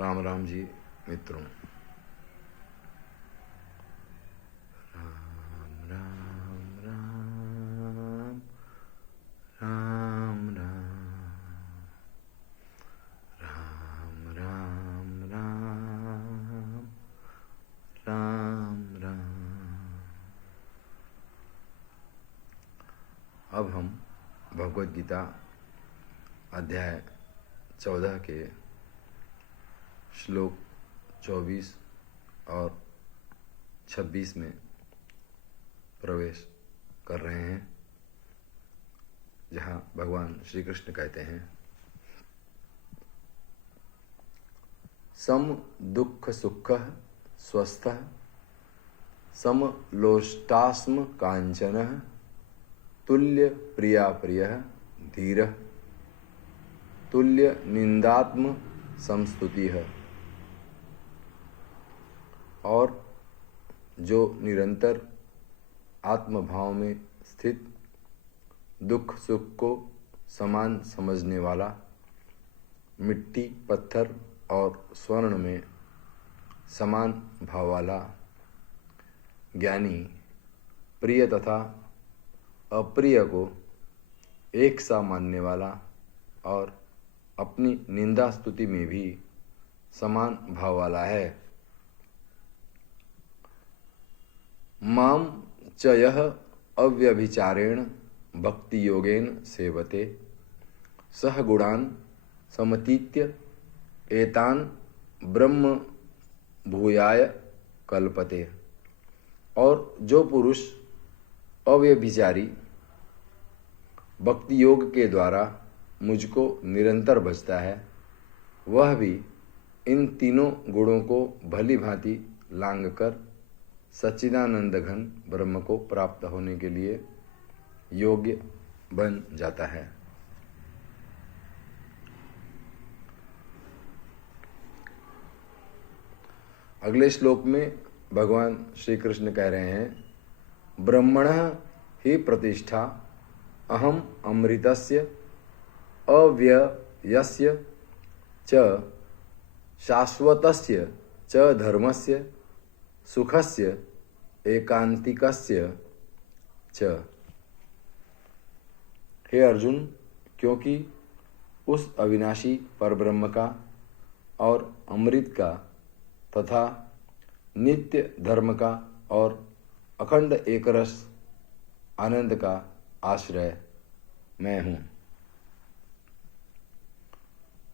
राम राम जी मित्रों। राम राम राम राम राम राम राम राम राम। अब हम भगवद गीता अध्याय 14 के श्लोक 24 और 26 में प्रवेश कर रहे हैं, जहाँ भगवान श्री कृष्ण कहते हैं, सम दुख सुख स्वस्थ सम लोष्टास्म कांचन तुल्य प्रिया प्रिय धीर तुल्य निंदात्म संस्तुति है। और जो निरंतर आत्मभाव में स्थित, दुख सुख को समान समझने वाला, मिट्टी पत्थर और स्वर्ण में समान भाव वाला, ज्ञानी प्रिय तथा अप्रिय को एक सा मानने वाला और अपनी निंदा स्तुति में भी समान भाव वाला है। माम च यह अव्यभिचारेण भक्ति योगेन सेवते सह गुणान समतीत्य एतान ब्रह्म भूयाय कल्पते। और जो पुरुष अव्यभिचारी भक्ति योग के द्वारा मुझको निरंतर भजता है, वह भी इन तीनों गुणों को भली भांति लांघ कर सच्चिदानंद घन ब्रह्म को प्राप्त होने के लिए योग्य बन जाता है। अगले श्लोक में भगवान श्री कृष्ण कह रहे हैं, ब्रह्मणः ही प्रतिष्ठा अहम अमृतस्य अव्ययस्य च शाश्वतस्य च धर्मस्य सुखस्य एकांतिकस्य च। हे अर्जुन, क्योंकि उस अविनाशी परब्रह्म का और अमृत का तथा नित्य धर्म का और अखंड एकरस आनंद का आश्रय मैं हूँ।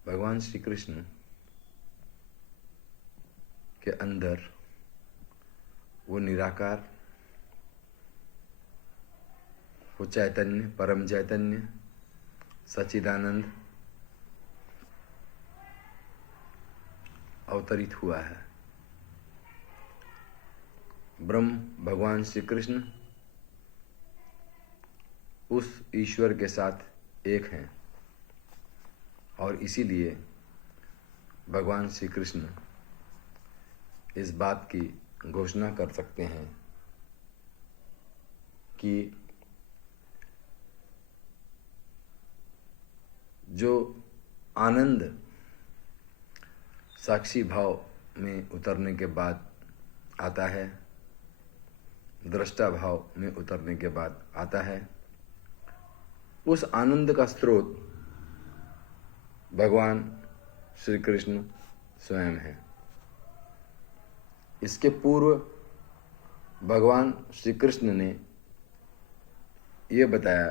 भगवान श्री कृष्ण के अंदर वो निराकार, वो चैतन्य, परम चैतन्य, सच्चिदानंद अवतरित हुआ है। ब्रह्म भगवान श्री कृष्ण उस ईश्वर के साथ एक हैं और इसीलिए भगवान श्री कृष्ण इस बात की घोषणा कर सकते हैं कि जो आनंद साक्षी भाव में उतरने के बाद आता है, दृष्टा भाव में उतरने के बाद आता है, उस आनंद का स्रोत भगवान श्री कृष्ण स्वयं है। इसके पूर्व भगवान श्री कृष्ण ने यह बताया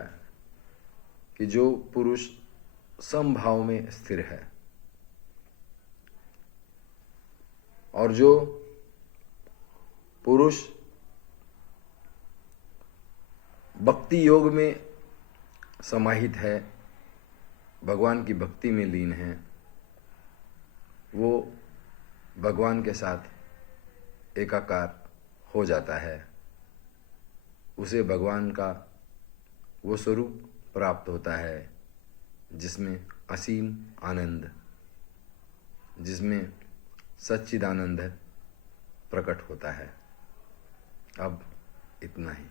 कि जो पुरुष समभाव में स्थिर है और जो पुरुष भक्ति योग में समाहित है, भगवान की भक्ति में लीन है, वो भगवान के साथ एकाकार हो जाता है। उसे भगवान का वो स्वरूप प्राप्त होता है जिसमें असीम आनंद, जिसमें सच्चिदानंद प्रकट होता है। अब इतना ही।